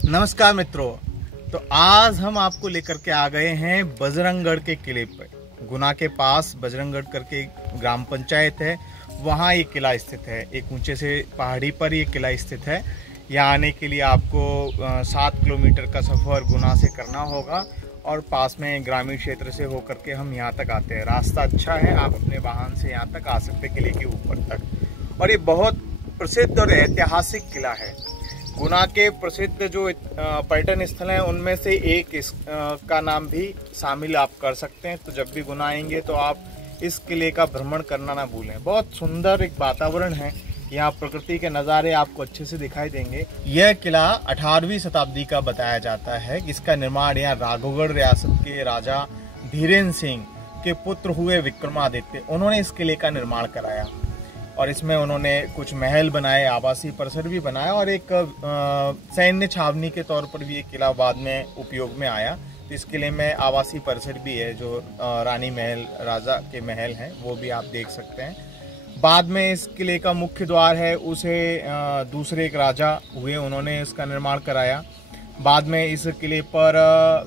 नमस्कार मित्रों, तो आज हम आपको लेकर के आ गए हैं बजरंगगढ़ के किले पर। गुना के पास बजरंगगढ़ करके ग्राम पंचायत है, वहाँ ये किला स्थित है। एक ऊंचे से पहाड़ी पर ये किला स्थित है। यहाँ आने के लिए आपको 7 किलोमीटर का सफ़र गुना से करना होगा और पास में ग्रामीण क्षेत्र से होकर के हम यहाँ तक आते हैं। रास्ता अच्छा है, आप अपने वाहन से यहाँ तक आ सकते हैं किले के ऊपर तक। और ये बहुत प्रसिद्ध और ऐतिहासिक किला है। गुना के प्रसिद्ध जो पर्यटन स्थल हैं उनमें से एक का नाम भी शामिल आप कर सकते हैं। तो जब भी गुना आएंगे तो आप इस किले का भ्रमण करना ना भूलें। बहुत सुंदर एक वातावरण है, यहाँ प्रकृति के नज़ारे आपको अच्छे से दिखाई देंगे। यह किला 18वीं शताब्दी का बताया जाता है। इसका निर्माण यहाँ राघवगढ़ रियासत के राजा धीरेन्द्र सिंह के पुत्र हुए विक्रमादित्य, उन्होंने इस किले का निर्माण कराया और इसमें उन्होंने कुछ महल बनाए, आवासीय परिसर भी बनाया और एक सैन्य छावनी के तौर पर भी ये किला बाद में उपयोग में आया। तो इस किले में आवासीय परिसर भी है, जो रानी महल, राजा के महल हैं, वो भी आप देख सकते हैं। बाद में इस किले का मुख्य द्वार है, उसे दूसरे एक राजा हुए, उन्होंने इसका निर्माण कराया। बाद में इस किले पर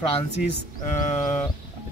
फ्रांसीस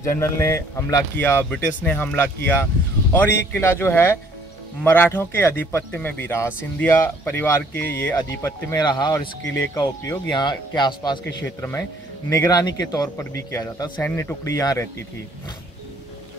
जनरल ने हमला किया, ब्रिटिश ने हमला किया और ये किला जो है मराठों के आधिपत्य में भी रहा। सिंधिया परिवार के ये आधिपत्य में रहा और इस किले का उपयोग यहाँ के आसपास के क्षेत्र में निगरानी के तौर पर भी किया जाता। सैन्य टुकड़ी यहाँ रहती थी।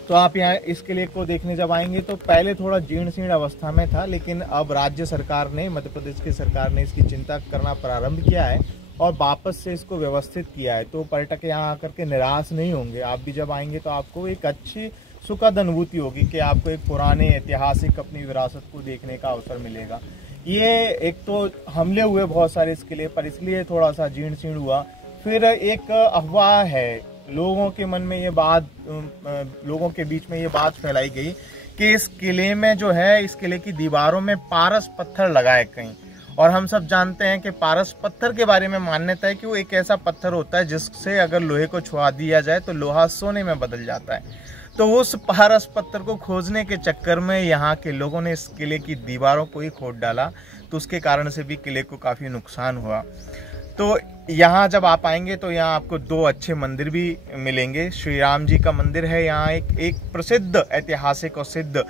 तो आप यहाँ इस किले को देखने जब आएंगे तो पहले थोड़ा जीर्ण शीर्ण अवस्था में था, लेकिन अब राज्य सरकार ने, मध्य प्रदेश की सरकार ने इसकी चिंता करना प्रारंभ किया है और वापस से इसको व्यवस्थित किया है। तो पर्यटक यहाँ आकर के निराश नहीं होंगे। आप भी जब आएंगे तो आपको एक अच्छी सुखद अनुभूति होगी कि आपको एक पुराने ऐतिहासिक अपनी विरासत को देखने का अवसर मिलेगा। ये एक तो हमले हुए बहुत सारे इस किले पर, इसलिए थोड़ा सा जीर्ण शीर्ण हुआ। फिर एक अफवाह है, लोगों के मन में ये बात, लोगों के बीच में ये बात फैलाई गई कि इस किले में जो है, इस किले की दीवारों में पारस पत्थर लगाए कहीं। और हम सब जानते हैं कि पारस पत्थर के बारे में मान्यता है कि वो एक ऐसा पत्थर होता है जिससे अगर लोहे को छुआ दिया जाए तो लोहा सोने में बदल जाता है। तो उस पारस पत्थर को खोजने के चक्कर में यहाँ के लोगों ने इस किले की दीवारों को ही खोद डाला, तो उसके कारण से भी किले को काफ़ी नुकसान हुआ। तो यहाँ जब आप आएंगे तो यहाँ आपको 2 अच्छे मंदिर भी मिलेंगे। श्री राम जी का मंदिर है यहाँ, एक प्रसिद्ध ऐतिहासिक और सिद्ध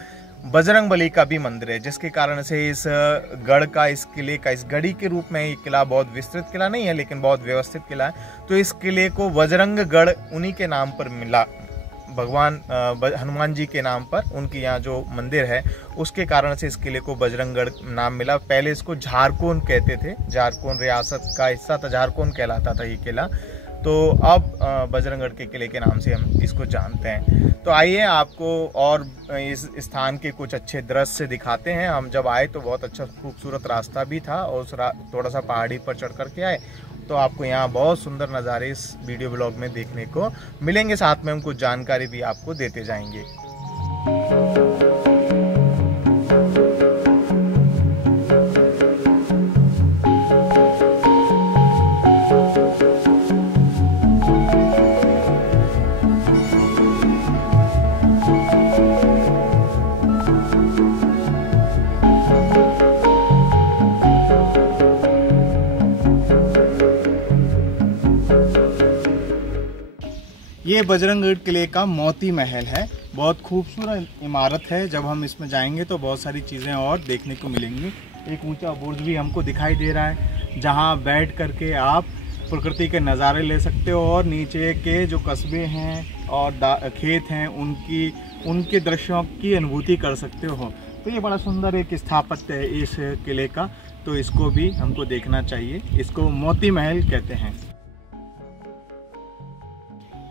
बजरंगबली का भी मंदिर है, जिसके कारण से इस गढ़ का, इस किले का, इस गढ़ी के रूप में ये किला बहुत विस्तृत किला नहीं है लेकिन बहुत व्यवस्थित किला है। तो इस किले को बजरंगगढ़ उन्हीं के नाम पर मिला, भगवान हनुमान जी के नाम पर उनकी यहाँ जो मंदिर है उसके कारण से इस किले को बजरंगगढ़ नाम मिला। पहले इसको झारकोन कहते थे, झारकोन रियासत का हिस्सा था, झारकोन कहलाता था ये किला। तो अब बजरंगगढ़ के किले के नाम से हम इसको जानते हैं। तो आइए आपको और इस स्थान के कुछ अच्छे दृश्य दिखाते हैं। हम जब आए तो बहुत अच्छा खूबसूरत रास्ता भी था और उस थोड़ा सा पहाड़ी पर चढ़ कर के आए, तो आपको यहाँ बहुत सुंदर नज़ारे इस वीडियो ब्लॉग में देखने को मिलेंगे। साथ में हम कुछ जानकारी भी आपको देते जाएंगे। ये बजरंगगढ़ किले का मोती महल है। बहुत खूबसूरत इमारत है। जब हम इसमें जाएंगे तो बहुत सारी चीज़ें और देखने को मिलेंगी। एक ऊंचा बुर्ज भी हमको दिखाई दे रहा है, जहां बैठ करके आप प्रकृति के नज़ारे ले सकते हो और नीचे के जो कस्बे हैं और खेत हैं उनके दृश्यों की अनुभूति कर सकते हो। तो ये बड़ा सुंदर एक स्थापत्य है इस किले का। तो इसको भी हमको देखना चाहिए। इसको मोती महल कहते हैं।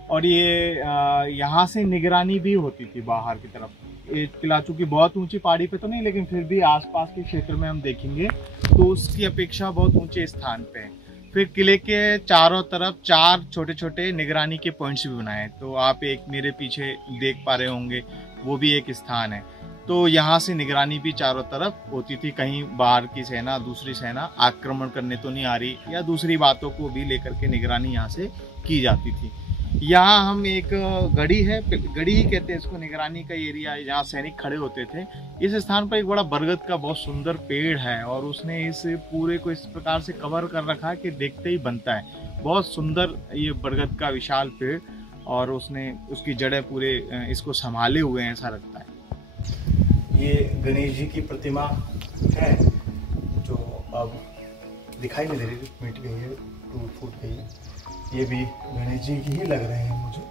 और ये यहाँ से निगरानी भी होती थी बाहर की तरफ। ये किला चूंकि बहुत ऊंची पहाड़ी पे तो नहीं, लेकिन फिर भी आसपास के क्षेत्र में हम देखेंगे तो उसकी अपेक्षा बहुत ऊंचे स्थान पे है। फिर किले के चारों तरफ 4 छोटे छोटे निगरानी के पॉइंट्स भी बनाए। तो आप एक मेरे पीछे देख पा रहे होंगे, वो भी एक स्थान है। तो यहाँ से निगरानी भी चारों तरफ होती थी, कहीं बाहर की सेना, दूसरी सेना आक्रमण करने तो नहीं आ रही, या दूसरी बातों को भी लेकर के निगरानी यहाँ से की जाती थी। यहाँ हम एक गढ़ी है, गढ़ी ही कहते हैं इसको, निगरानी का एरिया है जहाँ सैनिक खड़े होते थे। इस स्थान पर एक बड़ा बरगद का बहुत सुंदर पेड़ है और उसने इस पूरे को इस प्रकार से कवर कर रखा है कि देखते ही बनता है। बहुत सुंदर ये बरगद का विशाल पेड़, और उसने उसकी जड़ें पूरे इसको संभाले हुए हैं, ऐसा लगता है। ये गणेश जी की प्रतिमा है जो अब दिखाई नहीं दे रही, मिट गई है, टूट फूट गई है। ये भी गणेश जी की ही लग रहे हैं मुझे।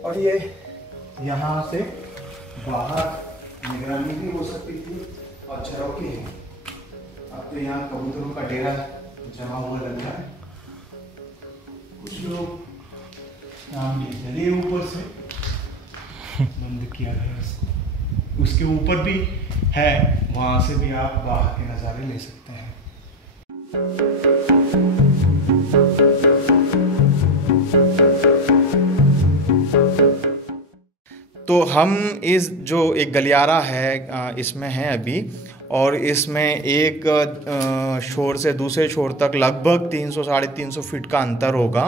और ये यहाँ से बाहर निगरानी भी हो सकती थी और चरौकी है। अब तो यहाँ कबूतरों का डेरा जमा हुआ लग रहा है। कुछ लोग यहाँ चले ऊपर से बंद किया गया, उसके ऊपर भी है, वहाँ से भी आप बाहर के नज़ारे ले सकते हैं। तो हम इस जो एक गलियारा है इसमें हैं अभी, और इसमें एक छोर से दूसरे छोर तक लगभग 300 साढ़े 300 फीट का अंतर होगा।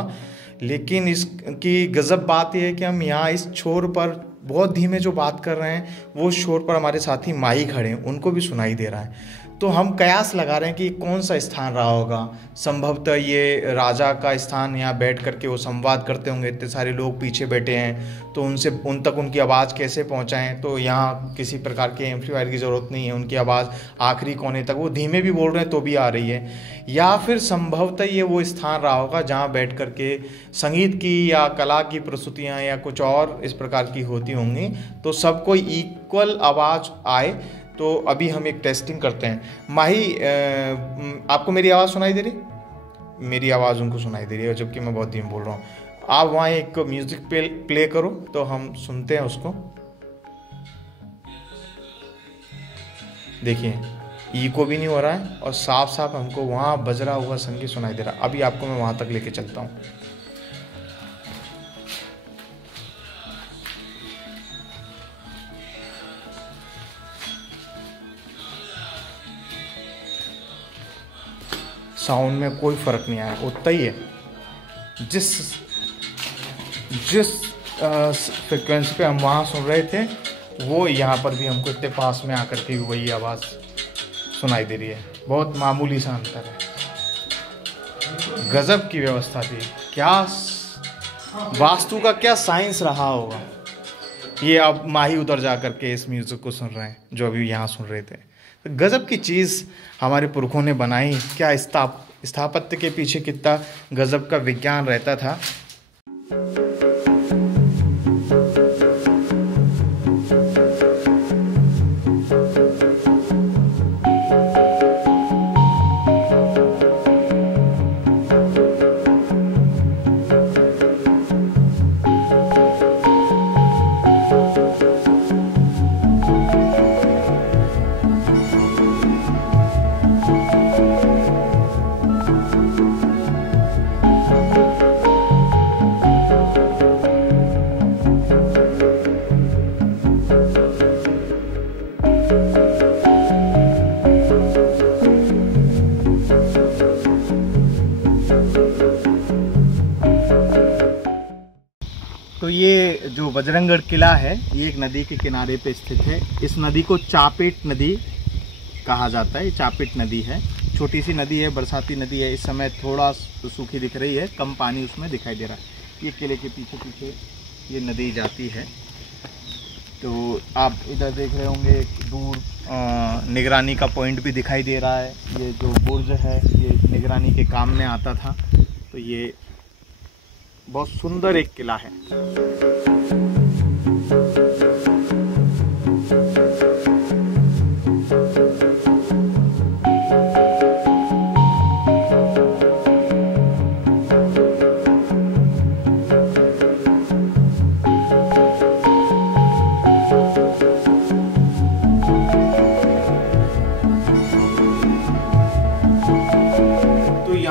लेकिन इसकी गज़ब बात यह है कि हम यहाँ इस छोर पर बहुत धीमे जो बात कर रहे हैं, वो छोर पर हमारे साथी माही खड़े हैं, उनको भी सुनाई दे रहा है। तो हम कयास लगा रहे हैं कि कौन सा स्थान रहा होगा। संभवतः ये राजा का स्थान, यहाँ बैठ करके वो संवाद करते होंगे, इतने सारे लोग पीछे बैठे हैं, तो उनसे उन तक उनकी आवाज़ कैसे पहुँचाएँ। तो यहाँ किसी प्रकार के एम्पलीफायर की ज़रूरत नहीं है, उनकी आवाज़ आखिरी कोने तक, वो धीमे भी बोल रहे हैं तो भी आ रही है। या फिर संभवतः ये वो स्थान रहा होगा जहाँ बैठ करके संगीत की या कला की प्रस्तुतियाँ या कुछ और इस प्रकार की होती होंगी, तो सबको इक्वल आवाज़ आए। तो अभी हम एक टेस्टिंग करते हैं। माही, आपको मेरी आवाज़ सुनाई दे रही? मेरी आवाज़ उनको सुनाई दे रही है, जबकि मैं बहुत धीमे बोल रहा हूँ। आप वहाँ एक म्यूज़िक प्ले करो तो हम सुनते हैं उसको। देखिए, इको भी नहीं हो रहा है और साफ साफ हमको वहाँ बजरा हुआ संगीत सुनाई दे रहा है। अभी आपको मैं वहाँ तक लेके चलता हूँ। साउंड में कोई फ़र्क नहीं आया, उतना ही है। जिस फ्रिक्वेंसी पे हम वहाँ सुन रहे थे, वो यहाँ पर भी हमको इतने पास में आकर के वही आवाज़ सुनाई दे रही है। बहुत मामूली सा अंतर है। गजब की व्यवस्था थी। क्या वास्तु का क्या साइंस रहा होगा। ये अब माही उधर जा कर के इस म्यूज़िक को सुन रहे हैं जो अभी यहाँ सुन रहे थे। गजब की चीज़ हमारे पुरखों ने बनाई। क्या स्थापत्य के पीछे कितना गजब का विज्ञान रहता था। तो ये जो बजरंगगढ़ किला है, ये एक नदी के किनारे पे स्थित है। इस नदी को चापेट नदी कहा जाता है। ये चापेट नदी है, छोटी सी नदी है, बरसाती नदी है। इस समय थोड़ा सूखी दिख रही है, कम पानी उसमें दिखाई दे रहा है। ये किले के पीछे पीछे ये नदी जाती है। तो आप इधर देख रहे होंगे दूर निगरानी का पॉइंट भी दिखाई दे रहा है। ये जो बुर्ज है, ये निगरानी के काम में आता था। तो ये बहुत सुंदर एक किला है।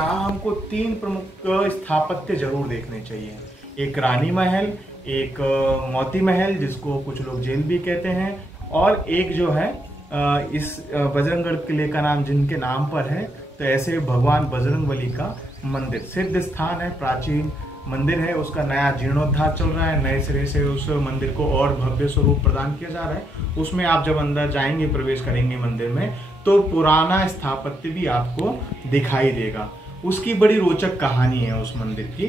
यहाँ हमको 3 प्रमुख स्थापत्य जरूर देखने चाहिए। एक रानी महल, एक मोती महल जिसको कुछ लोग जेल भी कहते हैं, और एक जो है इस बजरंगगढ़ किले का नाम जिनके नाम पर है, तो ऐसे भगवान बजरंगबली का मंदिर सिद्ध स्थान है, प्राचीन मंदिर है, उसका नया जीर्णोद्धार चल रहा है, नए सिरे से उस मंदिर को और भव्य स्वरूप प्रदान किया जा रहा है। उसमें आप जब अंदर जाएंगे, प्रवेश करेंगे मंदिर में, तो पुराना स्थापत्य भी आपको दिखाई देगा। उसकी बड़ी रोचक कहानी है उस मंदिर की।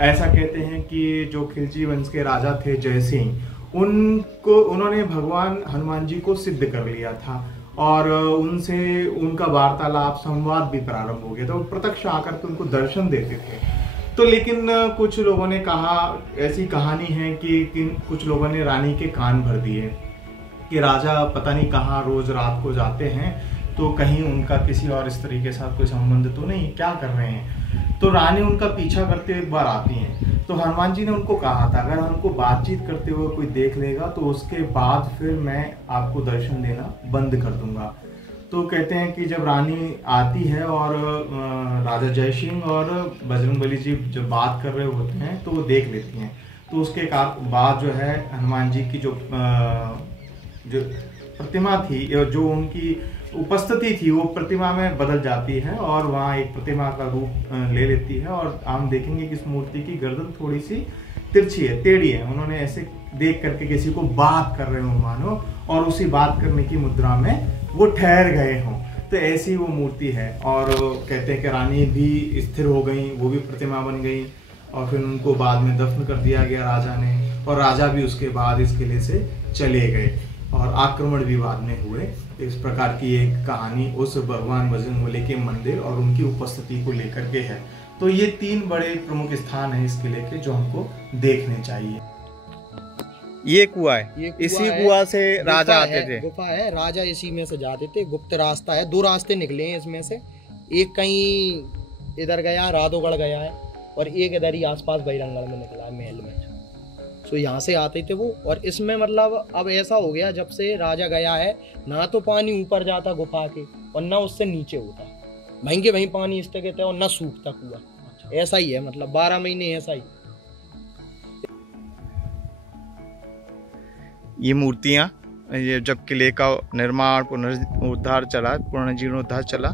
ऐसा कहते हैं कि जो खिलची वंश के राजा थे जय सिंह, उन्होंने भगवान हनुमान जी को सिद्ध कर लिया था, और उनसे उनका वार्तालाप संवाद भी प्रारंभ हो गया था। वो प्रत्यक्ष आकर के उनको दर्शन देते थे। तो लेकिन कुछ लोगों ने कहा, ऐसी कहानी है कि कुछ लोगों ने रानी के कान भर दिए कि राजा पता नहीं कहाँ रोज रात को जाते हैं, तो कहीं उनका किसी और स्त्री के साथ कोई संबंध तो नहीं, क्या कर रहे हैं। तो रानी उनका पीछा करते एक बार आती हैं। तो हनुमान जी ने उनको कहा था, अगर हमको बातचीत करते हुए कोई देख लेगा तो उसके बाद फिर मैं आपको दर्शन देना बंद कर दूंगा। तो कहते हैं कि जब रानी आती है और राजा जय सिंह और बजरंगबली जी जब बात कर रहे होते हैं तो वो देख लेती हैं। तो उसके बाद जो है हनुमान जी की जो प्रतिमा थी, जो उनकी उपस्थिति थी, वो प्रतिमा में बदल जाती है और वहाँ एक प्रतिमा का रूप ले लेती है। और हम देखेंगे कि इस मूर्ति की गर्दन थोड़ी सी तिरछी है, टेढ़ी है। उन्होंने ऐसे देख करके किसी को बात कर रहे हो मानो, और उसी बात करने की मुद्रा में वो ठहर गए हों, तो ऐसी वो मूर्ति है। और कहते हैं कि रानी भी स्थिर हो गई, वो भी प्रतिमा बन गई, और फिर उनको बाद में दफन कर दिया गया राजा ने, और राजा भी उसके बाद इस किले से चले गए, और आक्रमण भी बाद में हुए। इस प्रकार की एक कहानी उस भगवान बजरंगबली के मंदिर और उनकी उपस्थिति को लेकर के है। तो ये 3 बड़े प्रमुख स्थान हैं इस किले के जो हमको देखने चाहिए। ये कुआं है, इसी कुआं से राजा आते थे। गुफा है, राजा इसी में से जाते थे। गुप्त रास्ता है, 2 रास्ते निकले हैं इसमें से। एक कहीं इधर गया, राधोगढ़ गया है, और एक इधर ही आसपास बजरंगगढ़ में निकला है, महल में। तो यहाँ से आते थे वो। और इसमें मतलब अब ऐसा हो गया, जब से राजा गया है, ना तो पानी ऊपर जाता गुफा के और ना उससे नीचे होता, वहीं के वहीं पानी स्थगित है, और ना सूखता कुआं। ऐसा ही है, मतलब 12 महीने ऐसा ही। ये मूर्तियाँ, ये जब किले का निर्माण पुनरुद्धार चला, पुनर्जीर्णोद्धार चला,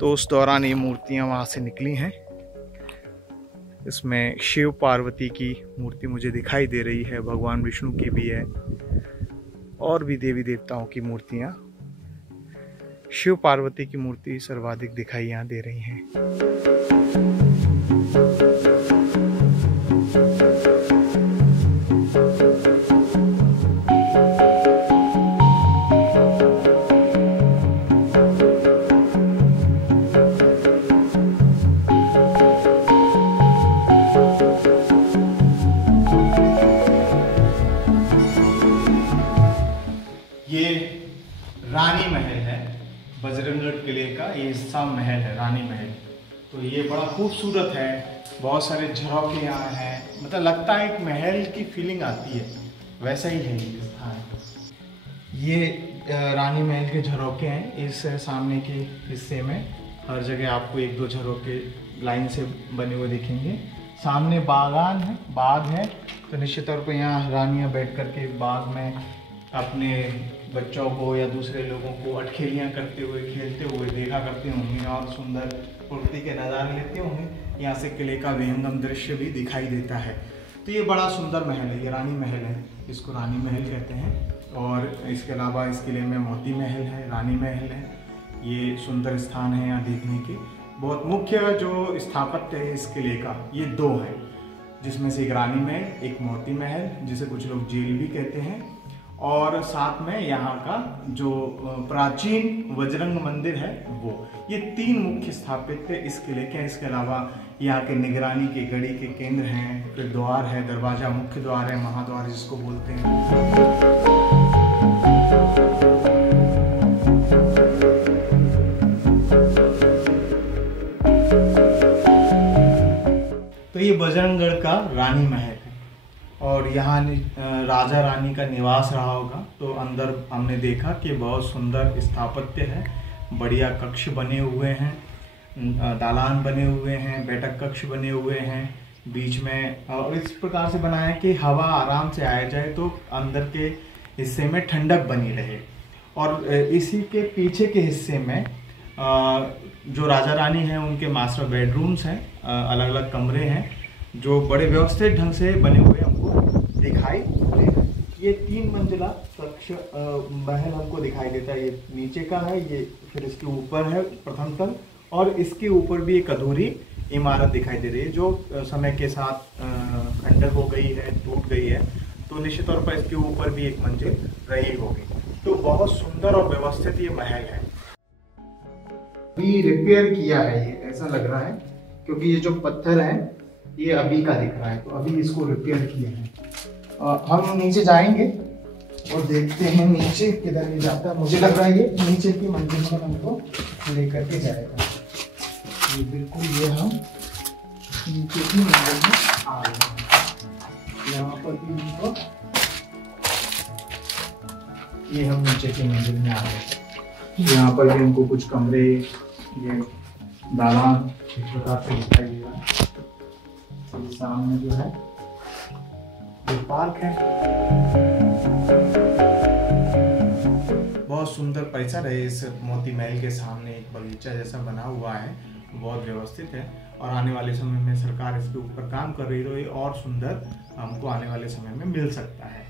तो उस दौरान ये मूर्तियाँ वहाँ से निकली हैं। इसमें शिव पार्वती की मूर्ति मुझे दिखाई दे रही है, भगवान विष्णु की भी है, और भी देवी देवताओं की मूर्तियाँ। शिव पार्वती की मूर्ति सर्वाधिक दिखाई यहाँ दे रही हैं। रानी महल है बजरंगगढ़ किले का, ये हिस्सा महल है, रानी महल। तो ये बड़ा खूबसूरत है, बहुत सारे झरोखे यहाँ हैं, मतलब लगता है एक महल की फीलिंग आती है, वैसा ही है ये स्थान। ये रानी महल के झरोखे हैं। इस सामने के हिस्से में हर जगह आपको 1-2 झरोखे लाइन से बने हुए दिखेंगे। सामने बागान है, बाग है, तो निश्चित तौर पर यहाँ रानियाँ बैठ करके बाग में अपने बच्चों को या दूसरे लोगों को अटखेलियाँ करते हुए, खेलते हुए देखा करते होंगे, और सुंदर प्रकृति के नज़ारे लेते होंगे। यहाँ से किले का विहंगम दृश्य भी दिखाई देता है। तो ये बड़ा सुंदर महल है, ये रानी महल है, इसको रानी महल कहते हैं। और इसके अलावा इस किले में मोती महल है, रानी महल है। ये सुंदर स्थान है यहाँ देखने के। बहुत मुख्य जो स्थापत्य है इस किले का, ये 2 हैं, जिसमें से एक रानी महल, एक मोती महल, जिसे कुछ लोग जेल भी कहते हैं, और साथ में यहाँ का जो प्राचीन बजरंग मंदिर है वो। ये 3 मुख्य स्थापत्य इस किले के हैं। इसके अलावा यहाँ के निगरानी के गढ़ी के केंद्र हैं, फिर द्वार है, दरवाजा, मुख्य द्वार है, महाद्वार जिसको बोलते हैं। तो ये बजरंगगढ़ का रानी महल है, और यहाँ राजा रानी का निवास रहा होगा। तो अंदर हमने देखा कि बहुत सुंदर स्थापत्य है, बढ़िया कक्ष बने हुए हैं, दालान बने हुए हैं, बैठक कक्ष बने हुए हैं बीच में, और इस प्रकार से बनाया है कि हवा आराम से आया जाए तो अंदर के हिस्से में ठंडक बनी रहे। और इसी के पीछे के हिस्से में जो राजा रानी हैं उनके मास्टर बेडरूम्स हैं, अलग अलग कमरे हैं जो बड़े व्यवस्थित ढंग से बने हुए हमको दिखाई दे रहे हैं। ये 3 मंजिला कक्ष महल हमको दिखाई देता है। ये नीचे का है, ये फिर इसके ऊपर है प्रथम तल, और इसके ऊपर भी एक अधूरी इमारत दिखाई दे रही है जो समय के साथ खंडर हो गई है, टूट गई है, तो निश्चित तौर पर इसके ऊपर भी एक मंजिल रही होगी। तो बहुत सुंदर और व्यवस्थित ये महल है। अभी रिपेयर किया है ये, ऐसा लग रहा है, क्योंकि ये जो पत्थर है ये अभी का दिख रहा है, तो अभी इसको रिपेयर किया है। हम नीचे जाएंगे और देखते हैं नीचे किधर ले जाता है। मुझे लग रहा है ये नीचे की मंजिल पर हमको लेकर के जाएगा। ये बिल्कुल ये हम नीचे की मंजिल में आ गए हैं। यहाँ पर भी हमको, ये हम नीचे की मंजिल में आ गए। यहाँ पर भी हमको कुछ कमरे, ये दालान इस प्रकार से दिखाई दे रहा है। ये सामने जो है ये पार्क है। बहुत सुंदर परिसर है। इस मोती महल के सामने एक बगीचा जैसा बना हुआ है, बहुत व्यवस्थित है, और आने वाले समय में सरकार इसके ऊपर काम कर रही है, तो ये और सुंदर हमको आने वाले समय में मिल सकता है।